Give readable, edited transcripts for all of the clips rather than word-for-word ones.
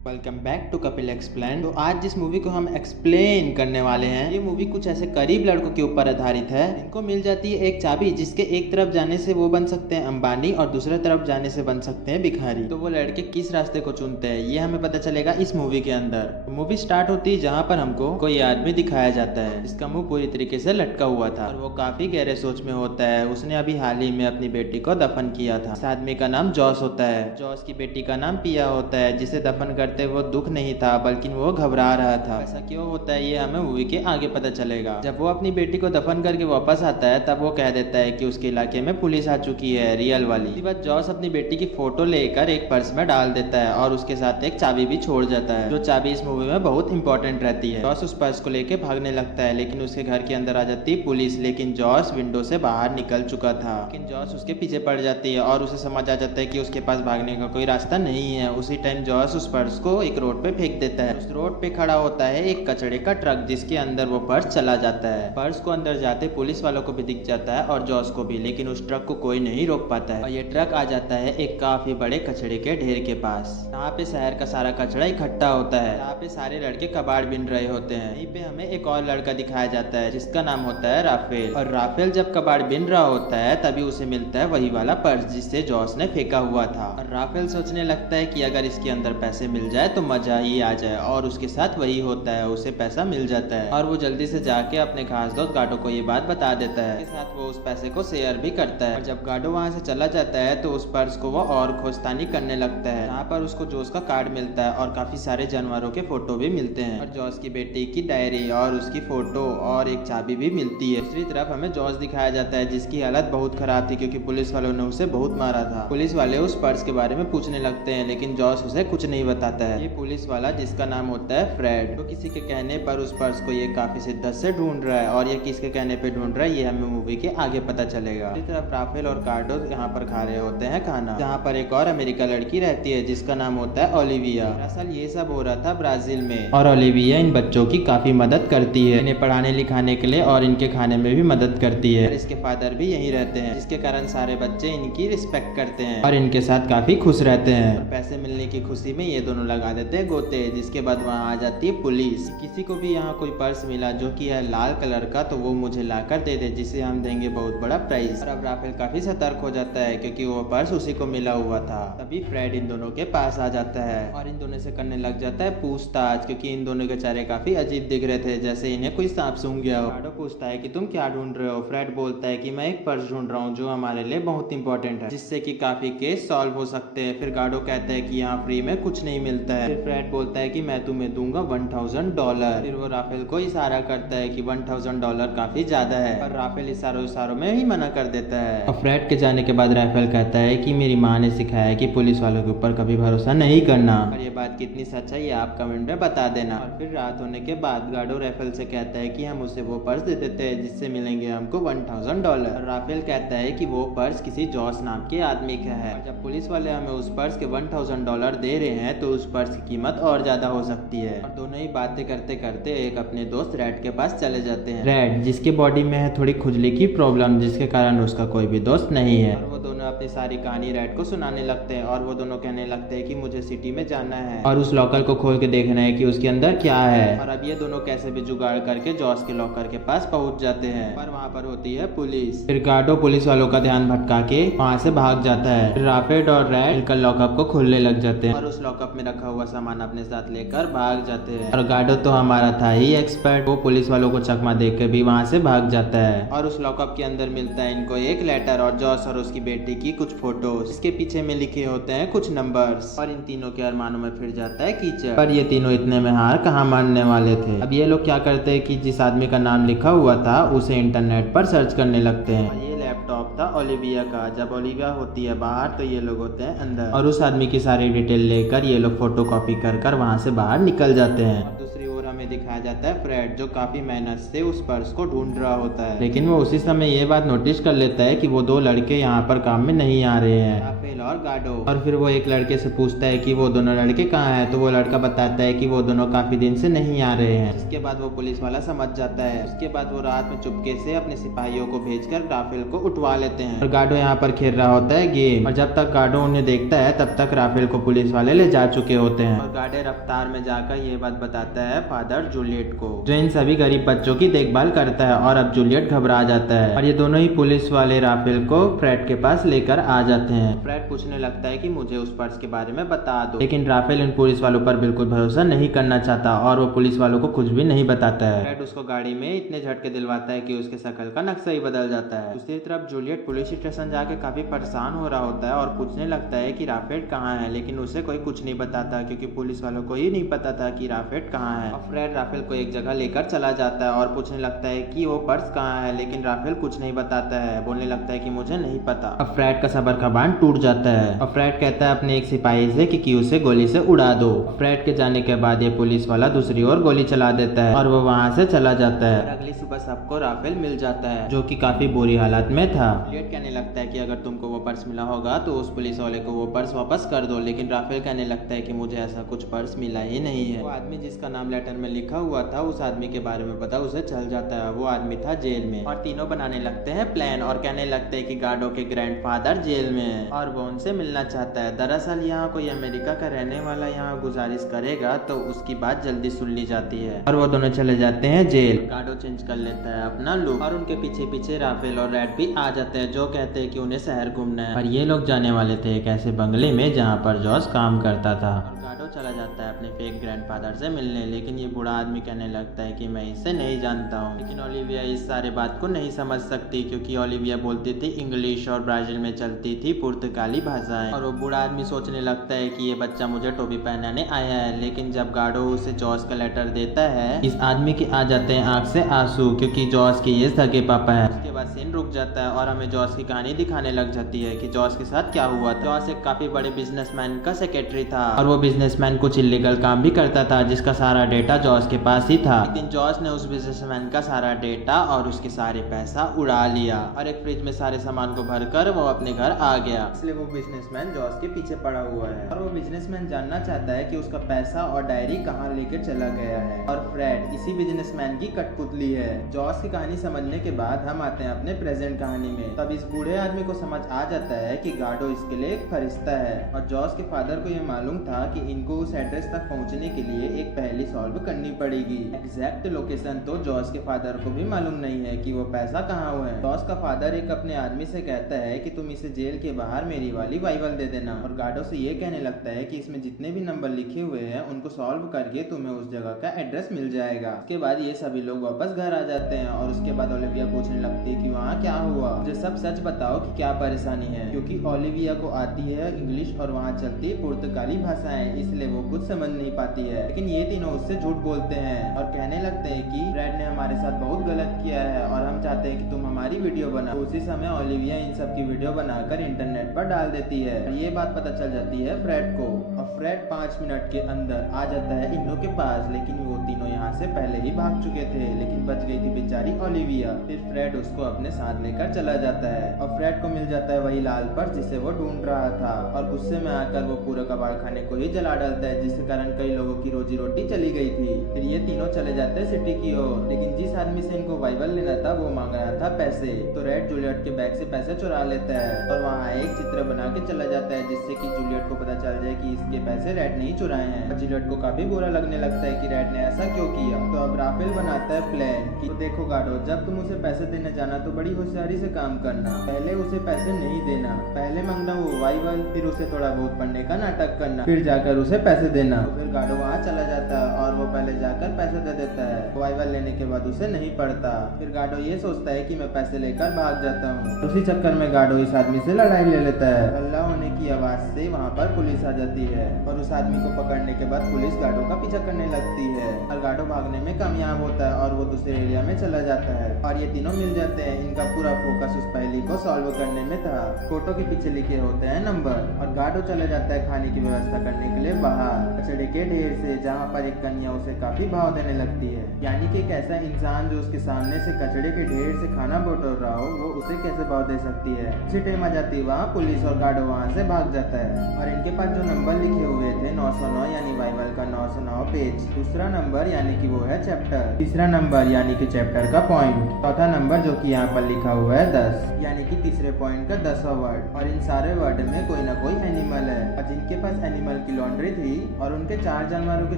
Welcome back to Kapil explain. तो आज जिस मूवी को हम एक्सप्लेन करने वाले हैं, ये मूवी कुछ ऐसे गरीब लड़कों के ऊपर आधारित है। इनको मिल जाती है एक चाबी, जिसके एक तरफ जाने से वो बन सकते हैं अंबानी और दूसरे तरफ जाने से बन सकते हैं भिखारी। तो वो लड़के किस रास्ते को चुनते हैं ये हमें पता चलेगा इस मूवी के अंदर। तो मूवी स्टार्ट होती है जहाँ पर हमको कोई आदमी दिखाया जाता है जिसका मुंह पूरी तरीके से लटका हुआ था और वो काफी गहरे सोच में होता है। उसने अभी हाल ही में अपनी बेटी को दफन किया था। इस आदमी का नाम जॉस होता है। जॉस की बेटी का नाम पिया होता है, जिसे दफन करते वो दुख नहीं था बल्कि वो घबरा रहा था। ऐसा क्यों होता है ये हमें मूवी के आगे पता चलेगा। जब वो अपनी बेटी को दफन करके वापस आता है तब वो कह देता है कि उसके इलाके में पुलिस आ चुकी है, रियल वाली। इसके बाद जॉस अपनी बेटी की फोटो लेकर एक पर्स में डाल देता है और उसके साथ एक चाबी भी छोड़ जाता है, जो चाबी इस मूवी में बहुत इंपॉर्टेंट रहती है। जॉस उस पर्स को लेके भागने लगता है, लेकिन उसके घर के अंदर आ जाती है पुलिस। लेकिन जॉस विंडो से बाहर निकल चुका था। लेकिन जॉस उसके पीछे पड़ जाती है और उसे समझ आ जाता है कि उसके पास भागने का कोई रास्ता नहीं है। उसी टाइम जॉस उस पर्स को एक रोड पे फेंक देता है। उस रोड पे खड़ा होता है एक कचड़े का ट्रक, जिसके अंदर वो पर्स चला जाता है। पर्स को अंदर जाते पुलिस वालों को भी दिख जाता है और जॉस को भी, लेकिन उस ट्रक को कोई नहीं रोक पाता है और ये ट्रक आ जाता है एक काफी बड़े कचड़े के ढेर के पास। यहाँ पे शहर का सारा कचड़ा इकट्ठा होता है। यहाँ पे सारे लड़के कबाड़ बिन रहे होते हैं। यहीं पे हमें एक और लड़का दिखाया जाता है जिसका नाम होता है राफेल। और राफेल जब कबाड़ बिन रहा होता है तभी उसे मिलता है वही वाला पर्स जिससे जॉस ने फेंका हुआ था। और राफेल सोचने लगता है कि अगर इसके अंदर पैसे मिल जाए तो मजा ही आ जाए, और उसके साथ वही होता है, उसे पैसा मिल जाता है और वो जल्दी से जाके अपने खास दोस्त गाडो को ये बात बता देता है। इसके साथ वो उस पैसे को शेयर भी करता है। और जब गाडो वहाँ से चला जाता है तो उस पर्स को वो और खोजतानी करने लगता है। यहाँ पर उसको जोस का कार्ड मिलता है और काफी सारे जानवरों के फोटो भी मिलते हैं और जॉस की बेटी की डायरी और उसकी फोटो और एक चाबी भी मिलती है। दूसरी तरफ हमें जॉस दिखाया जाता है जिसकी हालत बहुत खराब थी क्योंकि पुलिस वालों ने उसे बहुत मारा था। पुलिस वाले उस पर्स के बारे में पूछने लगते हैं, लेकिन जॉस उसे कुछ नहीं बताता है। ये पुलिस वाला जिसका नाम होता है फ्रेड, तो किसी के कहने पर उस पर्स को ये काफी शिद्दत से ढूंढ रहा है और ये किसके कहने पे ढूंढ रहा है ये हमें मूवी के आगे पता चलेगा। इसी तरफ राफेल और कार्डो यहाँ पर खा रहे होते हैं खाना, जहाँ पर एक और अमेरिका लड़की रहती है जिसका नाम होता है ओलिविया। दरअसल ये सब हो रहा था ब्राजील में और ओलिविया इन बच्चों की काफी मदद करती है, इन्हें पढ़ाने लिखाने के लिए और इनके खाने में भी मदद करती है। इसके फादर भी यहीं रहते हैं, जिसके कारण सारे बच्चे इनकी रिस्पेक्ट करते हैं और इनके साथ काफी खुश रहते हैं। और पैसे मिलने की खुशी में ये दोनों लगा देते हैं गोते। जिसके बाद वहाँ आ जाती है पुलिस। किसी को भी यहाँ कोई पर्स मिला जो कि है लाल कलर का तो वो मुझे लाकर दे दे, जिसे हम देंगे बहुत बड़ा प्राइस। और अब राफेल काफी सतर्क हो जाता है क्योंकि वो पर्स उसी को मिला हुआ था। तभी फ्रेड इन दोनों के पास आ जाता है और इन दोनों से करने लग जाता है पूछताछ, क्योंकि इन दोनों के चेहरे काफी अजीब दिख रहे थे, जैसे इन्हें कोई सांप सूंघ गया हो। गाडो पूछता है कि तुम क्या ढूंढ रहे हो। फ्रेड बोलता है कि मैं एक पर्स ढूंढ रहा हूँ जो हमारे लिए बहुत इंपॉर्टेंट है, जिससे कि काफी केस सॉल्व हो सकते हैं। फिर गाडो कहता है कि यहाँ फ्री में कुछ नहीं मिलता है। फिर फ्रेड बोलता है कि मैं तुम्हें दूंगा $1000। फिर वो राफेल को इशारा करता है कि $1000 काफी ज्यादा है, पर राफेल इशारों में ही मना कर देता है। और फ्रेड के जाने के बाद राफेल कहता है कि मेरी माँ ने सिखाया कि पुलिस वालों के ऊपर कभी भरोसा नहीं करना, और ये बात कितनी सच है ये आप कमेंट में बता देना। और फिर रात होने के बाद गाडो राफेल से कहता है कि हम उसे वो पर्स दे देते हैं जिससे मिलेंगे हमको $1000। राफेल कहता है कि वो पर्स किसी जॉस नाम के आदमी का है, और जब पुलिस वाले हमें उस पर्स के $1000 दे रहे हैं तो उस पर्स की कीमत और ज्यादा हो सकती है। और दोनों ही बातें करते करते एक अपने दोस्त रेड के पास चले जाते हैं। रेड जिसके बॉडी में है थोड़ी खुजली की प्रॉब्लम, जिसके कारण उसका कोई भी दोस्त नहीं है। और वो दोनों अपनी सारी कहानी रेड को सुनाने लगते हैं और वो दोनों कहने लगते हैं कि मुझे सिटी में जाना है और उस लॉकर को खोल के देखना है कि उसके अंदर क्या है। और अब ये दोनों कैसे भी जुगाड़ करके जॉस के लॉकर के पास पहुंच जाते हैं, पर वहाँ पर होती है पुलिस। फिर गार्डो पुलिस वालों का ध्यान भटका के वहाँ से भाग जाता है। फिर राफेल और रेड मिलकर लॉकअप को खोलने लग जाते हैं और उस लॉकअप में रखा हुआ सामान अपने साथ लेकर भाग जाते हैं। और गार्डो तो हमारा था ही एक्सपर्ट, वो पुलिस वालों को चकमा देकर भी वहाँ से भाग जाता है। और उस लॉकअप के अंदर मिलता है इनको एक लेटर और जॉस और उसकी बेटी की कुछ फोटोज, जिसके पीछे में लिखे होते हैं कुछ नंबर्स। और इन तीनों के अरमानों में फिर जाता है कीचड़। पर ये तीनों इतने में हार कहाँ मानने वाले थे। अब ये लोग क्या करते हैं कि जिस आदमी का नाम लिखा हुआ था उसे इंटरनेट पर सर्च करने लगते हैं। और ये लैपटॉप था ओलिविया का। जब ओलिविया होती है बाहर तो ये लोग होते हैं अंदर, और उस आदमी की सारी डिटेल लेकर ये लोग फोटो कॉपी कर वहाँ से बाहर निकल जाते हैं। और दूसरी ओर हमें दिखाया जाता है फ्रेड, जो काफी मेहनत से उस पर्स को ढूंढ रहा होता है, लेकिन वो उसी समय ये बात नोटिस कर लेता है कि वो दो लड़के यहाँ पर काम में नहीं आ रहे हैं। राफेल राफेल और गार्डो। और फिर वो एक लड़के से पूछता है कि वो दोनों लड़के कहाँ हैं, तो वो लड़का बताता है कि वो दोनों काफी दिन से नहीं आ रहे हैं। जिसके बाद वो पुलिस वाला समझ जाता है। उसके बाद वो रात में चुपके से अपने सिपाहियों को भेजकर राफेल को उठवा लेते हैं। और गार्डो यहाँ पर खेल रहा होता है गेम, और जब तक गार्डो उन्हें देखता है तब तक राफेल को पुलिस वाले ले जा चुके होते हैं। और गार्डो रफ्तार में जाकर ये बात बताता है फादर जूलियट को, जो इन सभी गरीब बच्चों की देखभाल करता है। और अब जूलियट घबरा जाता है और ये दोनों ही पुलिस वाले राफेल को फ्रेड के पास लेकर आ जाते हैं। फ्रेड पूछने लगता है कि मुझे उस पर्स के बारे में बता दो, लेकिन राफेल इन पुलिस वालों पर बिल्कुल भरोसा नहीं करना चाहता और वो पुलिस वालों को कुछ भी नहीं बताता है। फ्रेड उसको गाड़ी में इतने झटके दिलवाता है कि उसके शकल का नक्शा ही बदल जाता है। दूसरी तरफ जूलियट पुलिस स्टेशन जाके काफी परेशान हो रहा होता है और पूछने लगता है कि राफेल कहाँ है, लेकिन उसे कोई कुछ नहीं बताता क्योंकि पुलिस वालों को ही नहीं पता था कि राफेल कहाँ है। और फ्रेड राफेल को एक जगह लेकर चला जाता है और पूछने लगता है कि वो पर्स कहाँ है, लेकिन राफेल कुछ नहीं बताता है, बोलने लगता है कि मुझे नहीं पता। अब फ्रेड का सबर का बांध टूट जाता है और फ्रेड कहता है अपने एक सिपाही से कि उसे गोली से उड़ा दो। फ्रेड के जाने के बाद ये पुलिस वाला दूसरी ओर गोली चला देता है और वो वहाँ से चला जाता है। अगली सुबह सबको राफेल मिल जाता है, जो कि काफी बुरी हालत में था। जूलियट कहने लगता है कि अगर तुमको वो पर्स मिला होगा तो उस पुलिस वाले को वो पर्स वापस कर दो, लेकिन राफेल कहने लगता है कि मुझे ऐसा कुछ पर्स मिला ही नहीं है। वो आदमी जिसका नाम लेटर में लिखा हुआ था उस आदमी के बारे में पता उसे चल जाता है। वो आदमी था जेल में और तीनों बनाने लगते हैं प्लान और कहने लगते हैं कि गार्डो के ग्रैंडफादर जेल में है और वो उनसे मिलना चाहता है। दरअसल यहाँ कोई अमेरिका का रहने वाला यहाँ गुजारिश करेगा तो उसकी बात जल्दी सुन ली जाती है और वो दोनों चले जाते हैं जेल। गार्डो चेंज कर लेता है अपना लुक और उनके पीछे पीछे राफेल और रेड भी आ जाते हैं, जो कहते हैं कि उन्हें शहर घूमना है। और ये लोग जाने वाले थे एक ऐसे बंगले में जहाँ पर जॉस काम करता था। गार्डो चला जाता है अपने फेक ग्रैंडफादर से मिलने, लेकिन ये बूढ़ा आदमी कहने लगता है कि मैं इसे नहीं जानता हूँ। लेकिन ओलिविया इस सारे बात को नहीं समझ सकती क्योंकि ओलिविया बोलती थी इंग्लिश और ब्राजील में चलती थी पुर्तगाली भाषाएं। और वो बूढ़ा आदमी सोचने लगता है कि ये बच्चा मुझे टोपी पहनाने आया है। लेकिन जब गार्डो उसे जॉस का लेटर देता है, इस आदमी के आ जाते हैं आंख से आंसू क्योंकि जॉस के ये सगे पापा है। उसके बाद सीन रुक जाता है और हमें जॉस की कहानी दिखाने लग जाती है कि जॉस के साथ क्या हुआ था। जॉस एक काफी बड़े बिजनेसमैन का सेक्रेटरी था और वो बिजनेसमैन कुछ इलीगल काम भी करता था जिसका सारा डेटा जॉस के पास ही था। लेकिन जॉस ने उस बिजनेसमैन का सारा डेटा और उसके सारे पैसा उड़ा लिया और एक फ्रिज में सारे सामान को भरकर वो अपने घर आ गया। इसलिए वो बिजनेसमैन जॉस के पीछे पड़ा हुआ है और वो बिजनेसमैन जानना चाहता है कि उसका पैसा और डायरी कहाँ लेकर चला गया है। और फ्रेड इसी बिजनेसमैन की कठपुतली है। जॉस की कहानी समझने के बाद हम आते हैं अपने प्रेजेंट कहानी में। तब इस बूढ़े आदमी को समझ आ जाता है कि गार्डो इसके लिए एक फरिश्ता है और जॉस के फादर को यह मालूम था कि इनको उस एड्रेस तक पहुंचने के लिए एक पहेली सॉल्व करनी पड़ेगी। एग्जैक्ट लोकेशन तो जॉस के फादर को भी मालूम नहीं है कि वो पैसा कहाँ हुआ है। जॉस का फादर एक अपने आदमी से कहता है कि तुम इसे जेल के बाहर मेरी वाली बाइबल दे देना और गार्डो से ये कहने लगता है कि इसमें जितने भी नंबर लिखे हुए हैं उनको सॉल्व करके तुम्हें उस जगह का एड्रेस मिल जाएगा। उसके बाद ये सभी लोग वापस घर आ जाते हैं और उसके बाद ओलिविया पूछने लगती है कि वहाँ क्या हुआ, मुझे सब सच बताओ कि क्या परेशानी है, क्योंकि ओलिविया को आती है इंग्लिश और वहाँ चलती है पुर्तगाली भाषाएं, इसलिए वो कुछ समझ नहीं पाती है। लेकिन ये तीनों उससे झूठ बोलते हैं और कहने लगते हैं कि फ्रेड ने हमारे साथ बहुत गलत किया है और हम चाहते हैं कि तुम हमारी वीडियो बनाओ। उसी समय ओलिविया इन सब की वीडियो बनाकर इंटरनेट पर डाल देती है और ये बात पता चल जाती है फ्रेड को और फ्रेड 5 मिनट के अंदर आ जाता है इन लोग के पास। लेकिन वो तीनों यहाँ से पहले ही भाग चुके थे, लेकिन बच गई थी बेचारी ओलिविया। फिर फ्रेड उसको अपने साथ लेकर चला जाता है और फ्रेड को मिल जाता है वही लाल पर्स जिसे वो ढूंढ रहा था और गुस्से में आकर वो पूरे कबाड़ खाने को ही जला डालता है, जिसके कारण कई लोगों की रोजी रोटी चली गई थी। फिर ये तीनों चले जाते हैं सिटी की ओर, लेकिन जिस आदमी से इनको बाइबल लेना था वो मांग रहा था पैसे, तो रेड जूलियट के बैग से पैसे चुरा लेता है और वहाँ एक चित्र बना के चला जाता है जिससे कि जूलियट को पता चल जाए कि इसके पैसे रेड नहीं चुराए हैं। और जूलियट को काफी बुरा लगने लगता है कि रेड ने ऐसा क्यों किया। तो अब राफेल बनाता है प्लान कि तो देखो गार्डो, जब तुम उसे पैसे देने जाना तो बड़ी होशियारी से काम करना, पहले उसे पैसे नहीं देना, पहले मांगना वो बाइबल, फिर उसे थोड़ा बहुत पढ़ने का नाटक करना, फिर जाकर उसे पैसे देना। तो फिर गार्डो वहाँ चला जाता है और वो पहले जाकर पैसे दे देता है। बाइबल लेने के बाद उसे नहीं पढ़ता। फिर गार्डो ये सोचता है कि मैं पैसे लेकर भाग जाता हूँ। उसी चक्कर में गार्डो इस आदमी से लड़ाई ले लेता है। हल्ला होने की आवाज से वहाँ पर पुलिस आ जाती है और उस आदमी को पकड़ने के बाद पुलिस गार्डो का पीछा करने लगती है और गार्डो भागने में कामयाब होता है और वो दूसरे एरिया में चला जाता है और ये तीनों मिल जाते हैं। इनका पूरा फोकस उस पहेली को सॉल्व करने में था। फोटो के पीछे लिखे होते हैं नंबर और गार्डो चला जाता है खाने की व्यवस्था करने के लिए बाहर। कचड़े के के ढेर से, जहाँ पर एक कन्या उसे काफी भाव देने लगती है। यानी कि एक ऐसा इंसान जो उसके सामने से कचड़े के ढेर से खाना बटोर रहा हो, वो उसे कैसे भाव दे सकती है। इसी टाइम आ जाती है वहाँ पुलिस और गार्ड वहाँ से भाग जाता है और इनके पास जो नंबर लिखे हुए थे 909 यानी बाइबल का 909 पेज, दूसरा नंबर यानी कि वो है चैप्टर, तीसरा नंबर यानी कि चैप्टर का पॉइंट, चौथा नंबर जो कि यहाँ पर लिखा हुआ है 10 यानी कि तीसरे पॉइंट का 10वां वर्ड। और इन सारे वर्ड में कोई ना कोई एनिमल है और जिनके पास एनिमल की लॉन्ड्री थी और उनके 4 जानवरों के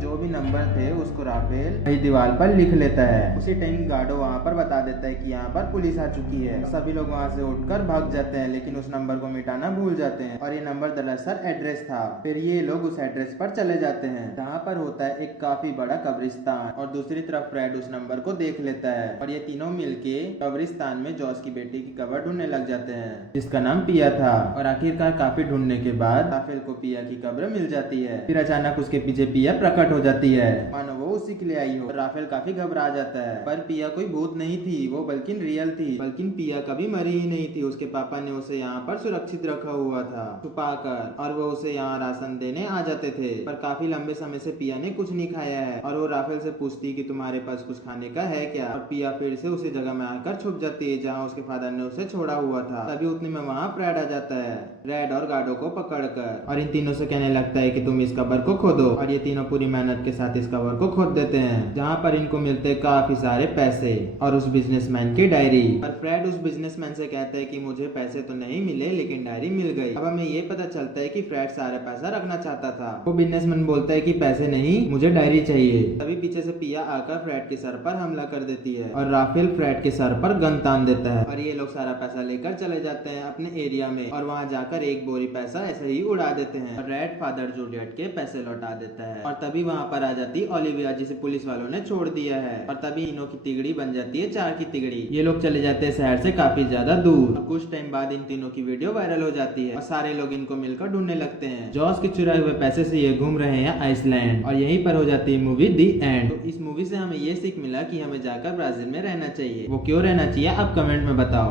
जो भी नंबर थे उसको राफेल वही दीवार पर लिख लेता है। उसी टाइम गार्डो वहाँ पर बता देता है कि यहाँ पर पुलिस आ चुकी है। सभी लोग वहाँ से उठकर भाग जाते हैं, लेकिन उस नंबर को मिटाना भूल जाते हैं और ये नंबर दरअसल एड्रेस था। फिर ये लोग उस एड्रेस पर चले जाते हैं जहाँ पर होता है एक काफी बड़ा कब्रिस्तान और दूसरी तरफ फ्रेड उस नंबर को देख लेता है और ये तीनों मिलके कब्रिस्तान में जॉस की बेटी की कब्र ढूंढने लग जाते हैं जिसका नाम पिया था। और आखिरकार काफी ढूंढने के बाद राफेल को पिया की कब्र मिल जाती है। फिर अचानक उसके पीछे पिया प्रकट हो जाती है, मानो वो उसी के लिए आई हो। राफेल काफी घबरा जाता है, पर पिया कोई भूत नहीं थी, वो बल्कि रियल थी, बल्कि पिया कभी मरी ही नहीं थी। उसके पापा ने उसे यहाँ पर सुरक्षित रखा हुआ था छुपाकर, और वो उसे यहाँ राशन देने आ जाते थे। पर काफी लंबे समय से पिया ने कुछ नहीं खाया है और वो राफेल से पूछती कि तुम्हारे पास कुछ खाने का है क्या। और पिया फिर से उसी जगह में आकर छुप जाती है जहाँ उसके फादर ने उसे छोड़ा हुआ था। तभी उतने में वहाँ फ्रेड आ जाता है, रेड और गार्डो को पकड़कर, और इन तीनों से कहने लगता है कि तुम इस कब्र को खोदो। और ये तीनों पूरी मेहनत के साथ इस कब्र को खोद देते हैं, जहाँ पर इनको मिलते काफी सारे पैसे और उस बिजनेसमैन की डायरी। पर फ्रेड उस बिजनेसमैन से कहता है कि मुझे पैसे तो नहीं मिले लेकिन डायरी मिल गई। अब हमें ये पता चलता है कि फ्रेड सारा पैसा रखना चाहता था। वो बिजनेसमैन बोलता है कि पैसे नहीं, मुझे डायरी चाहिए। तभी पीछे से पिया आकर फ्रेड के सर पर हमला कर देती है और राफेल फ्रेड के सर पर गन तान देता है और ये लोग सारा पैसा लेकर चले जाते हैं अपने एरिया में और वहाँ जाकर एक बोरी पैसा ऐसे ही उड़ा देते हैं। रेड फादर जूलियट के पैसे लौटा देता है और तभी वहाँ पर आ जाती ओलिविया जिसे पुलिस वालों ने छोड़ दिया है और तभी इनों की तिगड़ी बन जाती है 4 की तिगड़ी। ये लोग चले जाते हैं शहर से काफी ज्यादा दूर और कुछ टाइम बाद इन तीनों की वीडियो वायरल हो जाती है और सारे लोग इनको मिलकर ढूंढने लगते हैं। जॉस के चुराए हुए पैसे से ये घूम रहे हैं आइसलैंड और यहीं पर हो जाती है मूवी दी एंड। तो इस मूवी से हमें ये सीख मिला कि हमें जाकर ब्राजील में रहना चाहिए। वो क्यों रहना चाहिए आप कमेंट में बताओ।